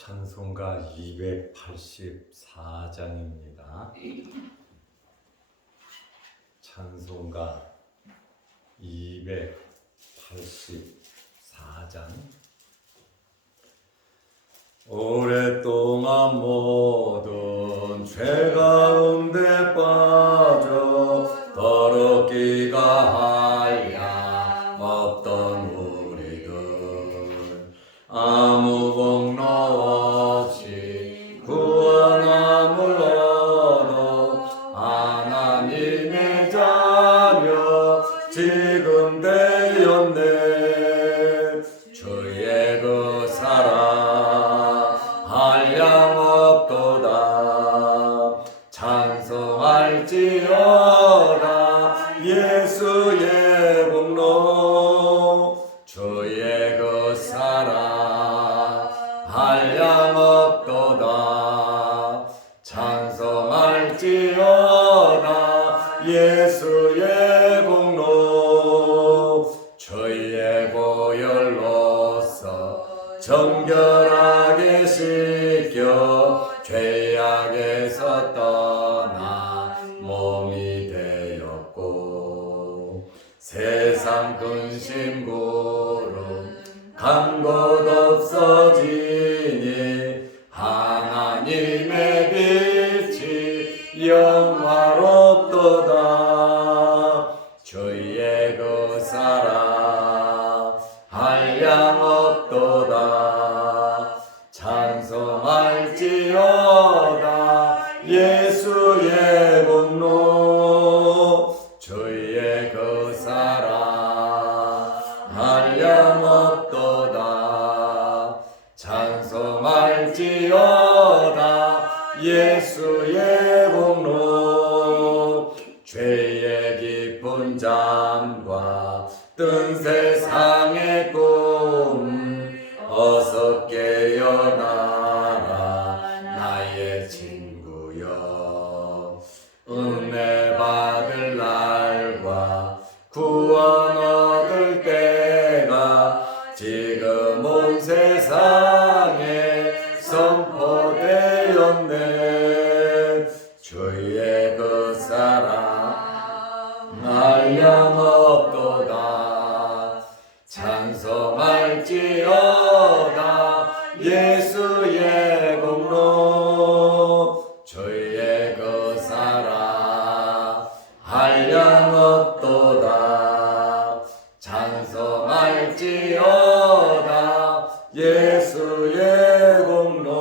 찬송가 284장입니다. 찬송가 284장. 오랫동안 모든 죄 가운데 빠져 더럽기가 한량 없던 우리들, 아무 공로 없이 구원함을 얻어 하나님의 자녀 지금 되었네. 주의 그 사랑 한량 없도다. 찬송할지어다 예수의 공로. 주의 그 사랑 한량 없도다. 찬송할지어다 예수의 공로. 주의 보혈로서 정결하게 씻겨 죄악에서 떠나 몸이 되었고, 세상 근심 구름 간 곳 없어지니 하나님의 빛이 영화롭도다. 주의 그 사랑 한량 없도다. 찬송할지어다 예수의 공로. 주의 그 사랑 한량 없도다. 찬송할지어다 예수의 공로. 죄의 깊은 잠과 뜬 세상의 꿈 어서 깨어나라 나의 친구여. 은혜 받을 날과 구원 얻을 때가 지금 온 세상에 선포되었네. 주의 그 사랑 한량 없도다. 찬송할지어다 예수의 공로. 주의 그 사랑 한량 없도다. 찬송할지어다 예수의 공로.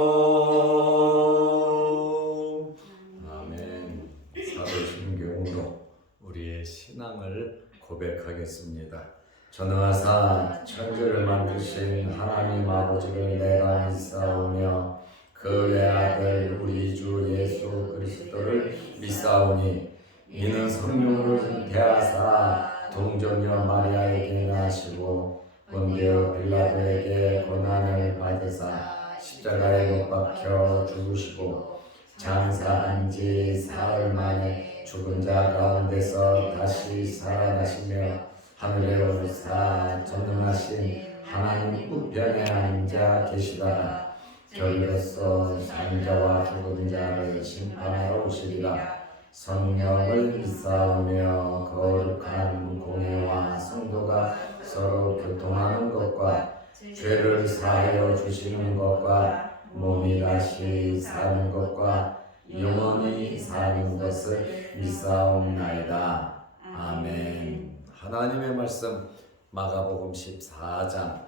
아멘. 사도신경으로 우리의 신앙을 고백하겠습니다. 전능하사 천지를 만드신 하나님 아버지를 내가 믿사오며 그 외아들 우리 주 예수 그리스도를 믿사오니, 이는 성령을 대하사 동정녀 마리아에게 나시고 본디오 빌라도에게 고난을 받으사 십자가에 못 박혀 죽으시고 장사한 지 사흘 만에 죽은 자 가운데서 다시 살아나시며 하늘에 오르사 전능하신 하나님 우편에 앉아 계시다가 저리로서 산 자와 죽은 자를 심판하러 오시리라. 성령을 믿사오며 거룩한 공회와 성도가 서로 교통하는 것과 죄를 사하여 주시는 것과 몸이 다시 사는 것과 영원히 사는 것을 믿사옵나이다. 아멘. 하나님의 말씀 마가복음 14장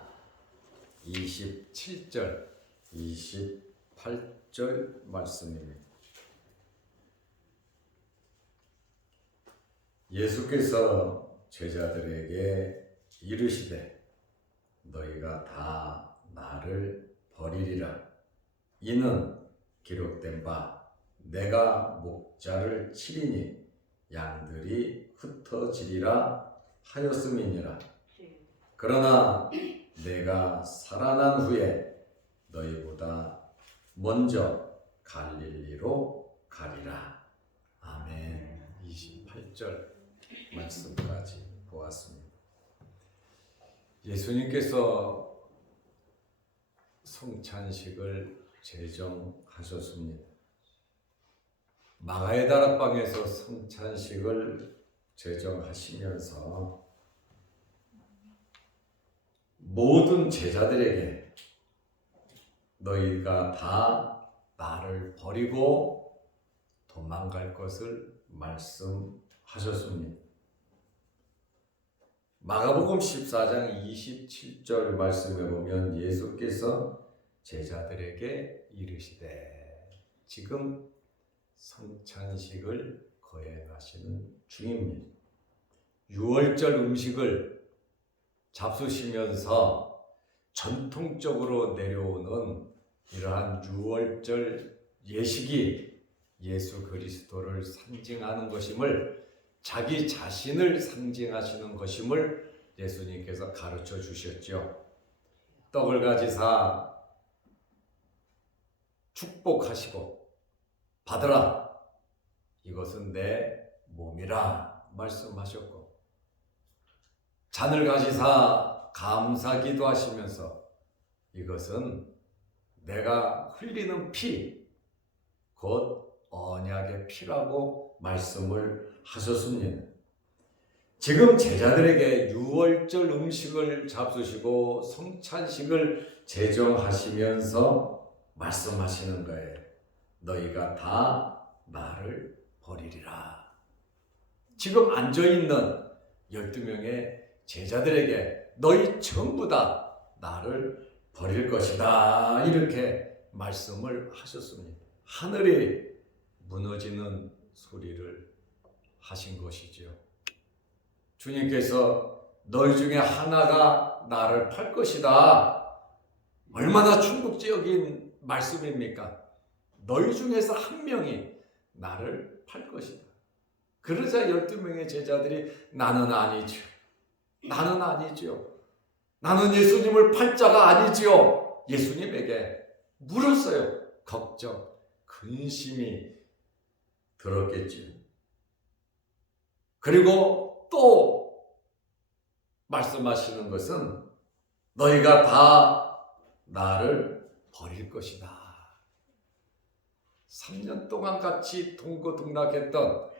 27절 28절 말씀입니다. 예수께서 제자들에게 이르시되 너희가 다 나를 버리리라. 이는 기록된 바 내가 목자를 치리니 양들이 흩어지리라 하였음이니라. 그러나 내가 살아난 후에 너희보다 먼저 갈릴리로 가리라. 아멘. 28절 말씀까지 보았습니다. 예수님께서 성찬식을 제정하셨습니다. 마가의 다락방에서 성찬식을 제정하시면서 모든 제자들에게 너희가 다 나를 버리고 도망갈 것을 말씀하셨습니다. 마가복음 14장 27절 말씀에 보면 예수께서 제자들에게 이르시되 지금 성찬식을 거행하시는 중입니다. 유월절 음식을 잡수시면서 전통적으로 내려오는 이러한 유월절 예식이 예수 그리스도를 상징하는 것임을, 자기 자신을 상징하시는 것임을 예수님께서 가르쳐 주셨죠. 떡을 가지사 축복하시고 받으라, 이것은 내 몸이라 말씀하셨고, 잔을 가지사 감사기도 하시면서 이것은 내가 흘리는 피, 곧 언약의 피라고 말씀을 하셨습니다. 지금 제자들에게 유월절 음식을 잡수시고 성찬식을 제정하시면서 말씀하시는 거예요. 너희가 다 나를 버리리라. 지금 앉아있는 12명의 제자들에게 너희 전부 다 나를 버릴 것이다, 이렇게 말씀을 하셨습니다. 하늘이 무너지는 소리를 하신 것이죠. 주님께서 너희 중에 하나가 나를 팔 것이다. 얼마나 충격적인 말씀입니까? 너희 중에서 한 명이 나를 팔 것이다. 그러자 12명의 제자들이 나는 아니죠. 나는 아니죠. 나는 예수님을 팔 자가 아니지요. 예수님에게 물었어요. 걱정, 근심이 들었겠지요. 그리고 또 말씀하시는 것은 너희가 다 나를 버릴 것이다. 3년 동안 같이 동고동락했던,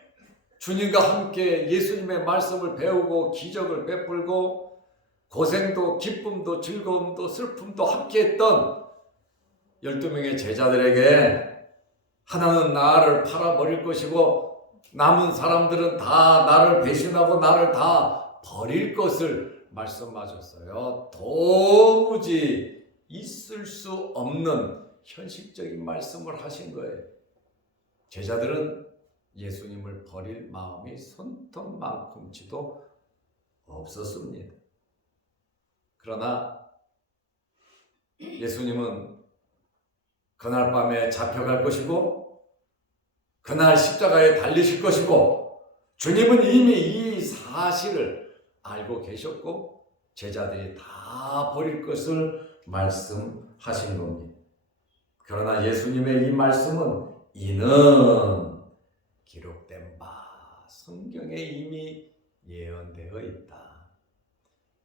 주님과 함께 예수님의 말씀을 배우고 기적을 베풀고 고생도 기쁨도 즐거움도 슬픔도 함께했던 12명의 제자들에게 하나는 나를 팔아버릴 것이고 남은 사람들은 다 나를 배신하고 나를 다 버릴 것을 말씀하셨어요. 도무지 있을 수 없는 현실적인 말씀을 하신 거예요. 제자들은 예수님을 버릴 마음이 손톱만큼치도 없었습니다. 그러나 예수님은 그날 밤에 잡혀갈 것이고 그날 십자가에 달리실 것이고, 주님은 이미 이 사실을 알고 계셨고 제자들이 다 버릴 것을 말씀하신 겁니다. 그러나 예수님의 이 말씀은 이는 기록된 바 성경에 이미 예언되어 있다.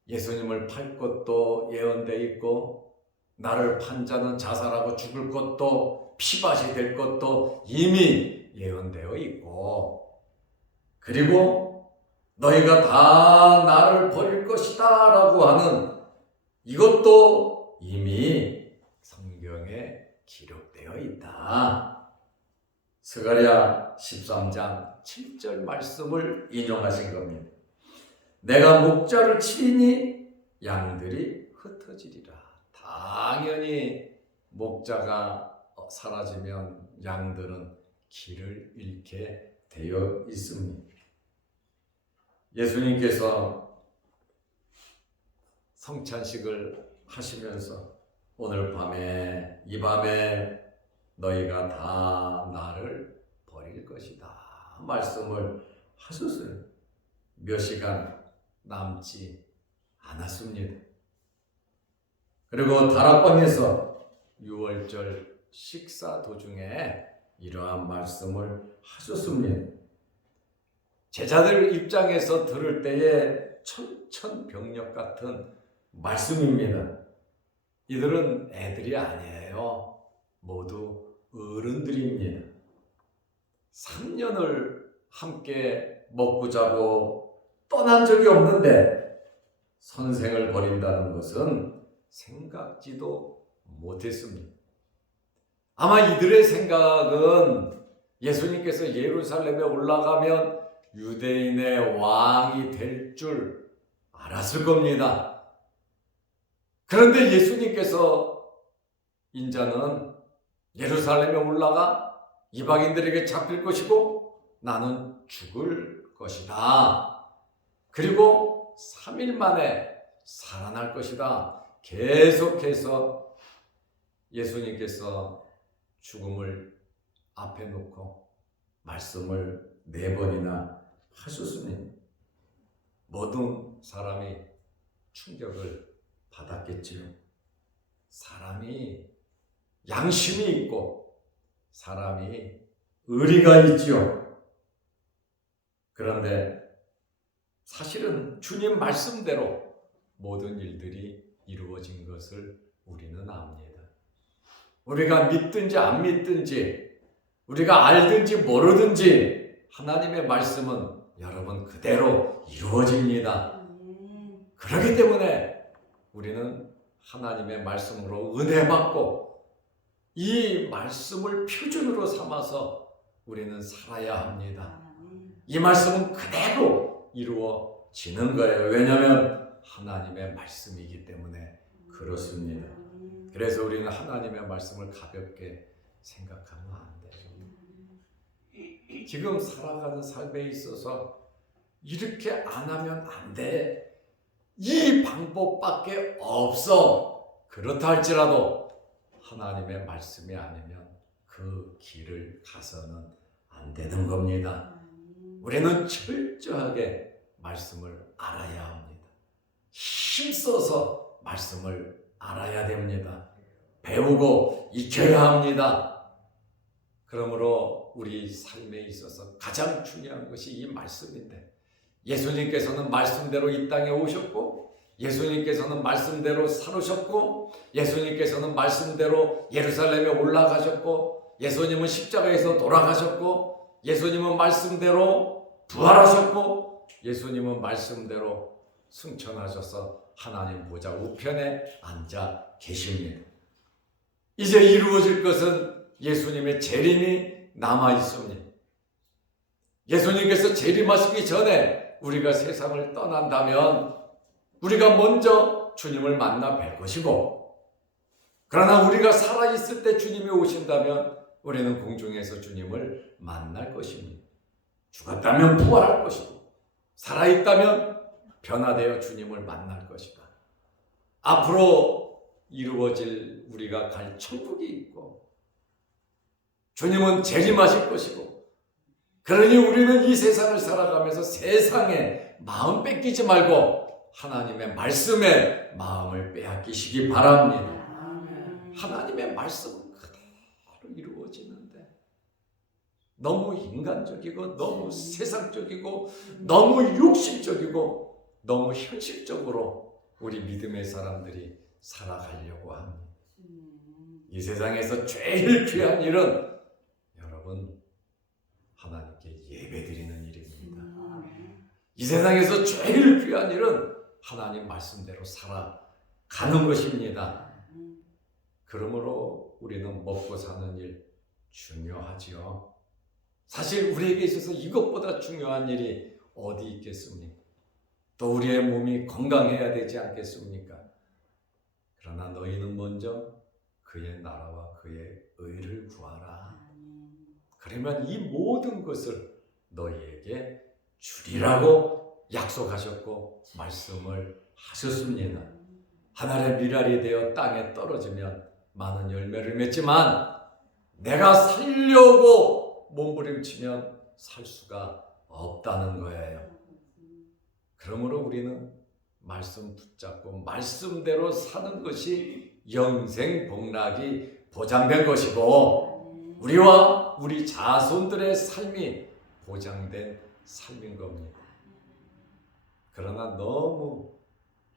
예수님을 팔 것도 예언되어 있고 나를 판 자는 자살하고 죽을 것도 피밭이 될 것도 이미 예언되어 있고, 그리고 너희가 다 나를 버릴 것이다 라고 하는 이것도 이미 성경에 기록되어 있다. 스가랴 13장 7절 말씀을 인용하신 겁니다. 내가 목자를 치리니 양들이 흩어지리라. 당연히 목자가 사라지면 양들은 길을 잃게 되어 있습니다. 예수님께서 성찬식을 하시면서 오늘 밤에, 이 밤에 너희가 다 나를 버릴 것이다 말씀을 하셨어요. 몇 시간 남지 않았습니다. 그리고 다락방에서 유월절 식사 도중에 이러한 말씀을 하셨습니다. 제자들 입장에서 들을 때에 천천병력 같은 말씀입니다. 이들은 애들이 아니에요. 모두 어른들입니다. 3년을 함께 먹고 자고 떠난 적이 없는데 선생을 버린다는 것은 생각지도 못했습니다. 아마 이들의 생각은 예수님께서 예루살렘에 올라가면 유대인의 왕이 될 줄 알았을 겁니다. 그런데 예수님께서 인자는 예루살렘에 올라가 이방인들에게 잡힐 것이고 나는 죽을 것이다. 그리고 3일 만에 살아날 것이다. 계속해서 예수님께서 죽음을 앞에 놓고 말씀을 4번이나 하셨습니다. 모든 사람이 충격을 받았겠지요. 사람이 양심이 있고 사람이 의리가 있지요. 그런데 사실은 주님 말씀대로 모든 일들이 이루어진 것을 우리는 압니다. 우리가 믿든지 안 믿든지 우리가 알든지 모르든지 하나님의 말씀은 여러분 그대로 이루어집니다. 그렇기 때문에 우리는 하나님의 말씀으로 은혜 받고 이 말씀을 표준으로 삼아서 우리는 살아야 합니다. 이 말씀은 그대로 이루어지는 거예요. 왜냐하면 하나님의 말씀이기 때문에 그렇습니다. 그래서 우리는 하나님의 말씀을 가볍게 생각하면 안 돼요. 지금 살아가는 삶에 있어서 이렇게 안 하면 안 돼. 이 방법밖에 없어. 그렇다 할지라도 하나님의 말씀이 아니면 그 길을 가서는 안 되는 겁니다. 우리는 철저하게 말씀을 알아야 합니다. 힘써서 말씀을 알아야 됩니다. 배우고 익혀야 합니다. 그러므로 우리 삶에 있어서 가장 중요한 것이 이 말씀인데 예수님께서는 말씀대로 이 땅에 오셨고 예수님께서는 말씀대로 살으셨고 예수님께서는 말씀대로 예루살렘에 올라가셨고 예수님은 십자가에서 돌아가셨고 예수님은 말씀대로 부활하셨고 예수님은 말씀대로 승천하셔서 하나님 보좌 우편에 앉아 계십니다. 이제 이루어질 것은 예수님의 재림이 남아 있습니다. 예수님께서 재림하시기 전에 우리가 세상을 떠난다면 우리가 먼저 주님을 만나 뵐 것이고 그러나 우리가 살아있을 때 주님이 오신다면 우리는 공중에서 주님을 만날 것입니다. 죽었다면 부활할 것이고 살아있다면 변화되어 주님을 만날 것이다. 앞으로 이루어질 우리가 갈 천국이 있고 주님은 재림하실 것이고 그러니 우리는 이 세상을 살아가면서 세상에 마음 뺏기지 말고 하나님의 말씀에 마음을 빼앗기시기 바랍니다. 하나님의 말씀은 그대로 이루어지는데 너무 인간적이고 너무 세상적이고 너무 육신적이고 너무 현실적으로 우리 믿음의 사람들이 살아가려고 합니다. 이 세상에서 제일 귀한 일은 여러분 하나님께 예배드리는 일입니다. 이 세상에서 제일 귀한 일은 하나님 말씀대로 살아가는 것입니다. 그러므로 우리는 먹고 사는 일 중요하지요. 사실 우리에게 있어서 이것보다 중요한 일이 어디 있겠습니까? 또 우리의 몸이 건강해야 되지 않겠습니까? 그러나 너희는 먼저 그의 나라와 그의 의를 구하라. 그러면 이 모든 것을 너희에게 주리라고 약속하셨고 말씀을 하셨습니다. 하늘의 밀알이 되어 땅에 떨어지면 많은 열매를 맺지만 내가 살려고 몸부림치면 살 수가 없다는 거예요. 그러므로 우리는 말씀 붙잡고 말씀대로 사는 것이 영생 복락이 보장된 것이고 우리와 우리 자손들의 삶이 보장된 삶인 겁니다. 그러나 너무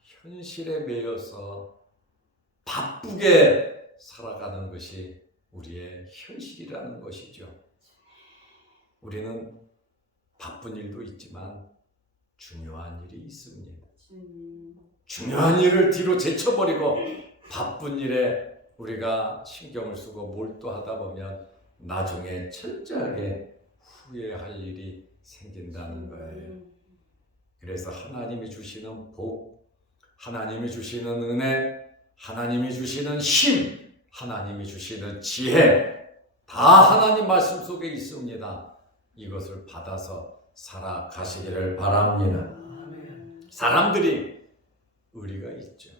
현실에 매여서 바쁘게 살아가는 것이 우리의 현실이라는 것이죠. 우리는 바쁜 일도 있지만 중요한 일이 있습니다. 중요한 일을 뒤로 제쳐버리고 바쁜 일에 우리가 신경을 쓰고 몰두하다 보면 나중에 철저하게 후회할 일이 생긴다는 거예요. 그래서 하나님이 주시는 복, 하나님이 주시는 은혜, 하나님이 주시는 힘, 하나님이 주시는 지혜 다 하나님 말씀 속에 있습니다. 이것을 받아서 살아가시기를 바랍니다. 사람들이 의리가 있죠.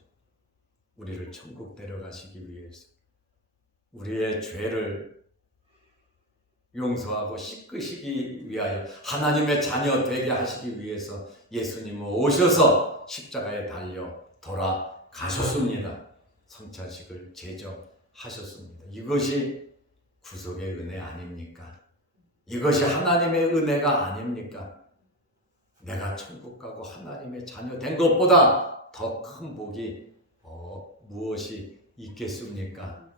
우리를 천국 데려가시기 위해서 우리의 죄를 용서하고 씻으시기 위하여 하나님의 자녀 되게 하시기 위해서 예수님은 오셔서 십자가에 달려 돌아가셨습니다. 성찬식을 제정하셨습니다. 이것이 구속의 은혜 아닙니까? 이것이 하나님의 은혜가 아닙니까? 내가 천국 가고 하나님의 자녀 된 것보다 더 큰 복이 무엇이 있겠습니까?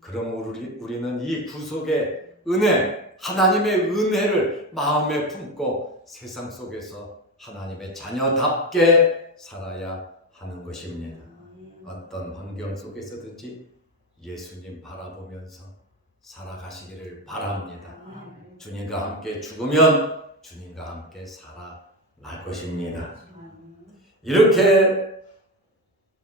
그럼 우리는 이 구속의 은혜, 하나님의 은혜를 마음에 품고 세상 속에서 하나님의 자녀답게 살아야 하는 것입니다. 어떤 환경 속에서든지 예수님 바라보면서 살아가시기를 바랍니다. 주님과 함께 죽으면 주님과 함께 살아날 것입니다. 이렇게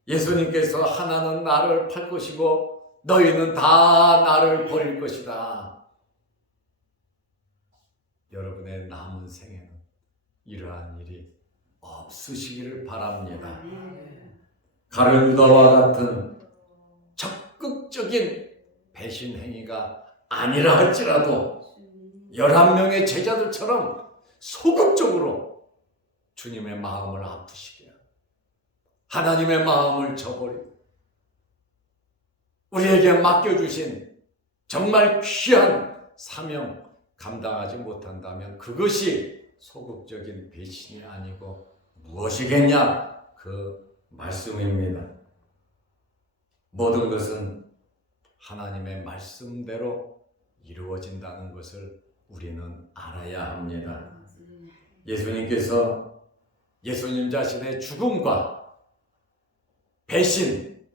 예수님께서 하나는 나를 팔 것이고 너희는 다 나를 버릴 것이다. 여러분의 남은 생에는 이러한 일이 없으시기를 바랍니다. 가룟유다와 같은 적극적인 배신 행위가 아니라 할지라도 11명의 제자들처럼 소극적으로 주님의 마음을 아프시게 하고 하나님의 마음을 저버리고 우리에게 맡겨주신 정말 귀한 사명 감당하지 못한다면 그것이 소극적인 배신이 아니고 무엇이겠냐? 그 말씀입니다. 모든 것은 하나님의 말씀대로 이루어진다는 것을 우리는 알아야 합니다. 예수님께서 예수님 자신의 죽음과 배신,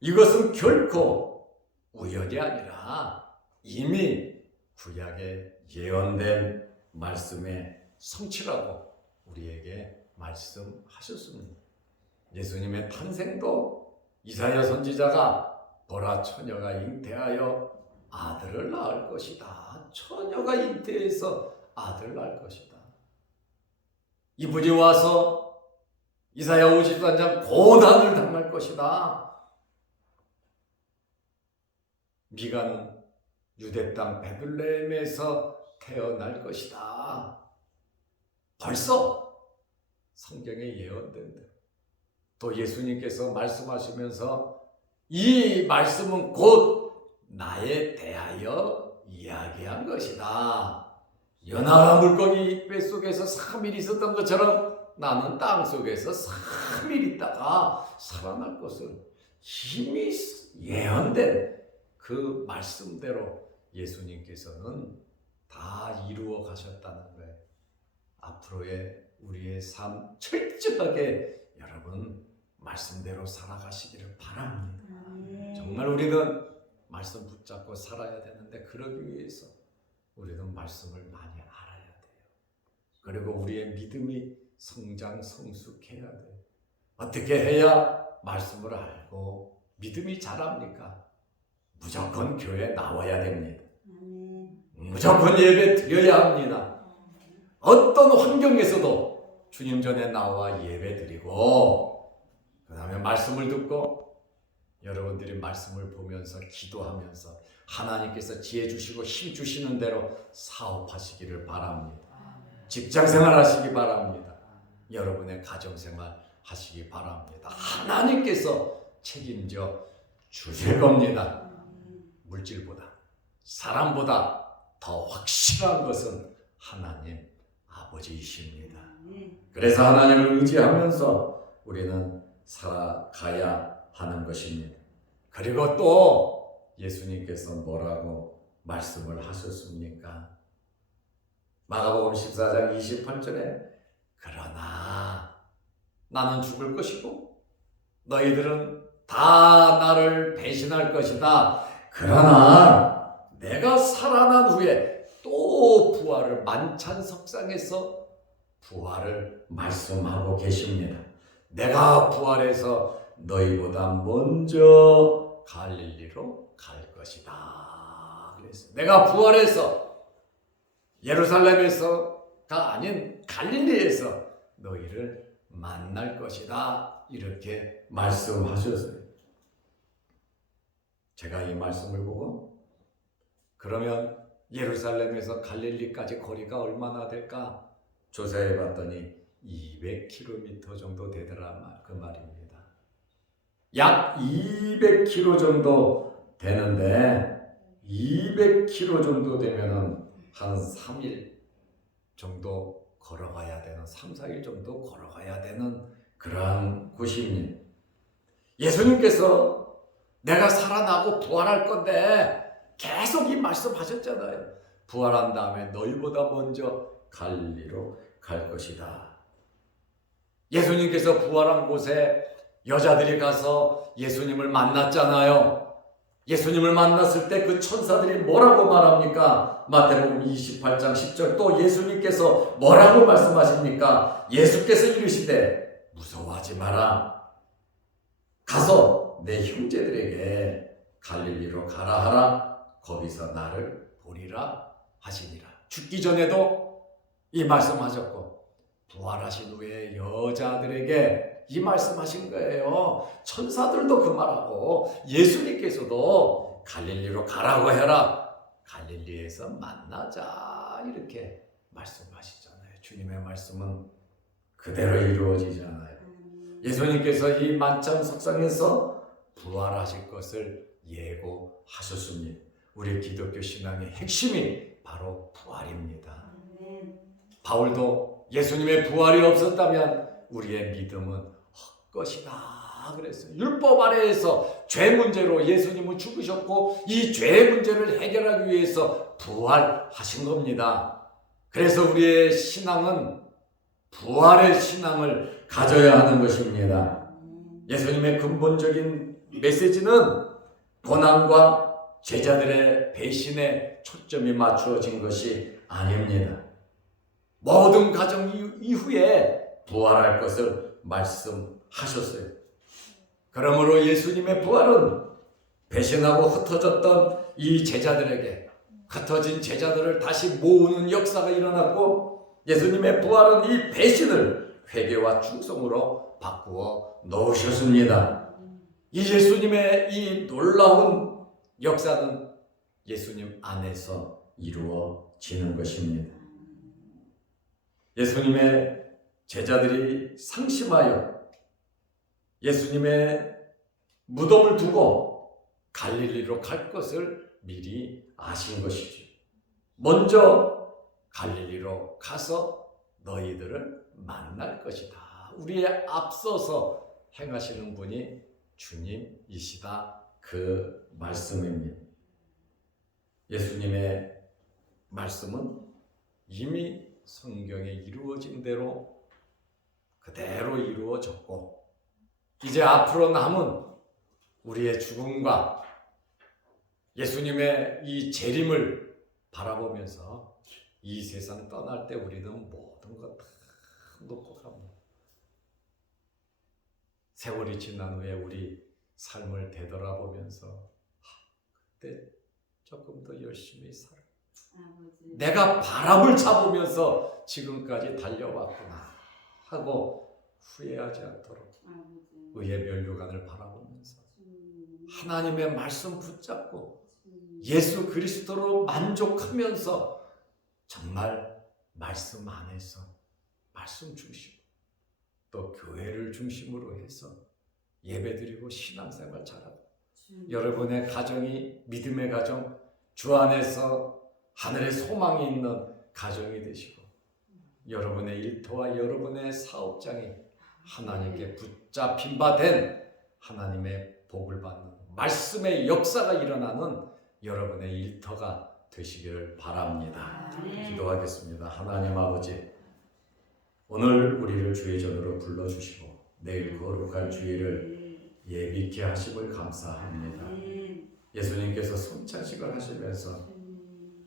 이것은 결코 우연이 아니라 이미 구약에 예언된 말씀의 성취라고 우리에게 말씀하셨습니다. 예수님의 탄생도 이사야 선지자가 보라 처녀가 잉태하여 아들을 낳을 것이다. 처녀가 잉태해서 아들을 낳을 것이다. 이분이 와서 이사야 53장 고난을 당할 것이다. 미가는 유대 땅 베들레헴에서 태어날 것이다. 벌써 성경에 예언된 대로 또 예수님께서 말씀하시면서 이 말씀은 곧 나에 대하여 이야기한 것이다. 연하가 물고기 뱃속에서 3일 있었던 것처럼 나는 땅 속에서 3일 있다가 살아날 것을 이미 예언된 그 말씀대로 예수님께서는 다 이루어 가셨다는 거예요. 앞으로의 우리의 삶 철저하게 여러분 말씀대로 살아가시기를 바랍니다. 정말 우리는 말씀 붙잡고 살아야 되는데 그러기 위해서 우리는 말씀을 많이 알아야 돼요. 그리고 우리의 믿음이 성장 성숙해야 돼요. 어떻게 해야 말씀을 알고 믿음이 자랍니까? 무조건 교회에 나와야 됩니다. 무조건 예배 드려야 합니다. 어떤 환경에서도 주님 전에 나와 예배 드리고 그 다음에 말씀을 듣고 여러분들이 말씀을 보면서 기도하면서 하나님께서 지혜 주시고 힘 주시는 대로 사업하시기를 바랍니다. 직장생활 하시기 바랍니다. 여러분의 가정생활 하시기 바랍니다. 하나님께서 책임져 주실 겁니다. 물질보다 사람보다 더 확실한 것은 하나님 아버지이십니다. 그래서 하나님을 의지하면서 우리는 살아가야 하는 것입니다. 그리고 또 예수님께서 뭐라고 말씀을 하셨습니까? 마가복음 14장 28절에 그러나 나는 죽을 것이고 너희들은 다 나를 배신할 것이다. 그러나 내가 살아난 후에 또 부활을 만찬석상에서 부활을 말씀하고 계십니다. 내가 부활해서 너희보다 먼저 갈릴리로 갈 것이다. 그래서 내가 부활해서 예루살렘에서가 아닌 갈릴리에서 너희를 만날 것이다. 이렇게 말씀하셨어요. 제가 이 말씀을 보고 그러면 예루살렘에서 갈릴리까지 거리가 얼마나 될까? 조사해 봤더니 200km 정도 되더라 그 말입니다. 약 200km 정도 되는데 200km 정도 되면은 한 3일 정도 걸어가야 되는 3, 4일 정도 걸어가야 되는 그러한 곳입니다. 예수님께서 내가 살아나고 부활할 건데 계속 이 말씀하셨잖아요. 부활한 다음에 너희보다 먼저 갈릴리로 갈 것이다. 예수님께서 부활한 곳에 여자들이 가서 예수님을 만났잖아요. 예수님을 만났을 때 그 천사들이 뭐라고 말합니까? 마태복음 28장 10절 또 예수님께서 뭐라고 말씀하십니까? 예수께서 이르시되 무서워하지 마라. 가서 내 형제들에게 갈릴리로 가라 하라. 거기서 나를 보리라 하시니라. 죽기 전에도 이 말씀하셨고 부활하신 후에 여자들에게 이 말씀하신 거예요. 천사들도 그 말하고 예수님께서도 갈릴리로 가라고 해라. 갈릴리에서 만나자 이렇게 말씀하시잖아요. 주님의 말씀은 그대로 이루어지잖아요. 예수님께서 이 만찬석상에서 부활하실 것을 예고하셨습니다. 우리 기독교 신앙의 핵심이 바로 부활입니다. 바울도 예수님의 부활이 없었다면 우리의 믿음은 헛것이다 그랬어요. 율법 아래에서 죄 문제로 예수님은 죽으셨고 이 죄 문제를 해결하기 위해서 부활하신 겁니다. 그래서 우리의 신앙은 부활의 신앙을 가져야 하는 것입니다. 예수님의 근본적인 메시지는 고난과 제자들의 배신에 초점이 맞추어진 것이 아닙니다. 모든 과정 이후에 부활할 것을 말씀하셨어요. 그러므로 예수님의 부활은 배신하고 흩어졌던 이 제자들에게 흩어진 제자들을 다시 모으는 역사가 일어났고 예수님의 부활은 이 배신을 회개와 충성으로 바꾸어 놓으셨습니다. 이 예수님의 이 놀라운 역사는 예수님 안에서 이루어지는 것입니다. 예수님의 제자들이 상심하여 예수님의 무덤을 두고 갈릴리로 갈 것을 미리 아신 것이죠. 먼저 갈릴리로 가서 너희들을 만날 것이다. 우리의 앞서서 행하시는 분이 주님이시다. 그 말씀입니다. 예수님의 말씀은 이미 성경에 이루어진 대로 그대로 이루어졌고 이제 앞으로 남은 우리의 죽음과 예수님의 이 재림을 바라보면서 이 세상 떠날 때 우리는 모든 것 다 놓고 갑니다. 세월이 지난 후에 우리 삶을 되돌아보면서 그때 조금 더 열심히 살아. 내가 바람을 잡으면서 지금까지 달려왔구나 하고 후회하지 않도록 의의 면류관을 바라보면서 하나님의 말씀 붙잡고 예수 그리스도로 만족하면서 정말 말씀 안에서 말씀 중심 또 교회를 중심으로 해서 예배드리고 신앙생활 잘하고 여러분의 가정이 믿음의 가정 주 안에서 하늘의 소망이 있는 가정이 되시고 여러분의 일터와 여러분의 사업장이 하나님께 붙잡힌 바 된 하나님의 복을 받는 말씀의 역사가 일어나는 여러분의 일터가 되시기를 바랍니다. 기도하겠습니다. 하나님 아버지, 오늘 우리를 주의 전으로 불러주시고 내일 거룩한 주일을 예비케 하심을 감사합니다. 예수님께서 손찬식을 하시면서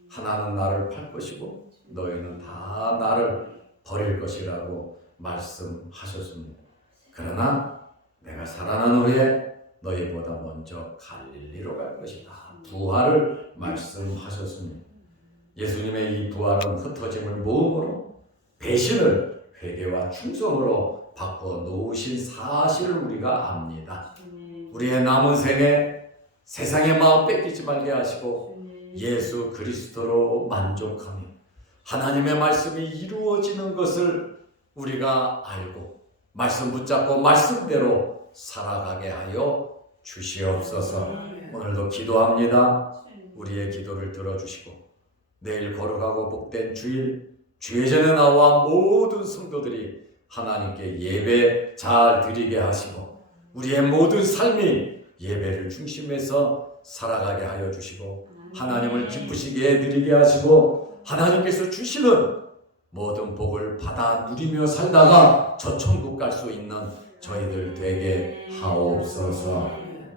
하나는 나를 팔 것이고 너희는 다 나를 버릴 것이라고 말씀하셨습니다. 그러나 내가 살아난 후에 너희보다 먼저 갈릴리로 갈 것이다. 부활을 말씀하셨습니다. 예수님의 이 부활은 흩어짐을 모험으로 배신을 회개와 충성으로 바꿔 놓으신 사실을 우리가 압니다. 우리의 남은 생에 세상의 마음 뺏기지 말게 하시고 예수 그리스도로 만족하며 하나님의 말씀이 이루어지는 것을 우리가 알고 말씀 붙잡고 말씀대로 살아가게 하여 주시옵소서. 오늘도 기도합니다. 우리의 기도를 들어주시고 내일 거룩하고 복된 주일 주의 전에 나와 모든 성도들이 하나님께 예배 잘 드리게 하시고 우리의 모든 삶이 예배를 중심에서 살아가게 하여 주시고 하나님을 기쁘시게 해드리게 하시고 하나님께서 주시는 모든 복을 받아 누리며 살다가 저 천국 갈 수 있는 저희들 되게 하옵소서.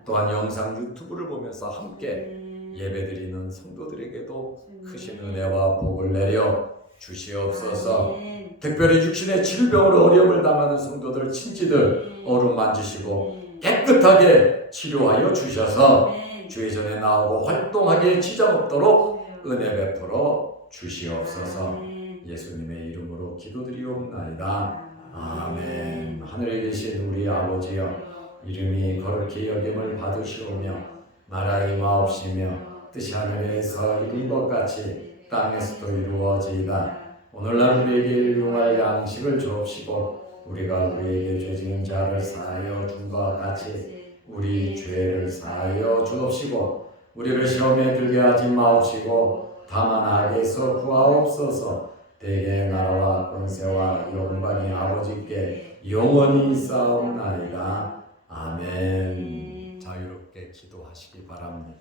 또한 영상 유튜브를 보면서 함께 예배드리는 성도들에게도 크신 은혜와 복을 내려 주시옵소서. 특별히 육신의 질병으로 어려움을 당하는 성도들 친지들 어루만지시고 깨끗하게 치료하여 주셔서 주의 전에 나오고 활동하기에 지장 없도록 은혜 베풀어 주시옵소서. 예수님의 이름으로 기도드리옵나이다. 아멘. 하늘에 계신 우리 아버지여, 이름이 거룩히 여김을 받으시오며 나라 임하옵시며 뜻이 하늘에서 이룬 것 같이 땅에서도 이루어지이다. 오늘날 우리에게 일용할 양식을 주옵시고 우리가 우리에게 죄 지은 자를 사하여 준 것 같이 우리 죄를 사하여 주옵시고 우리를 시험에 들게 하지 마옵시고 다만 악에서 구하옵소서. 대개 나라와 권세와 영광이 아버지께 영원히 있사옵나이다. 아멘. 자유롭게 기도하시기 바랍니다.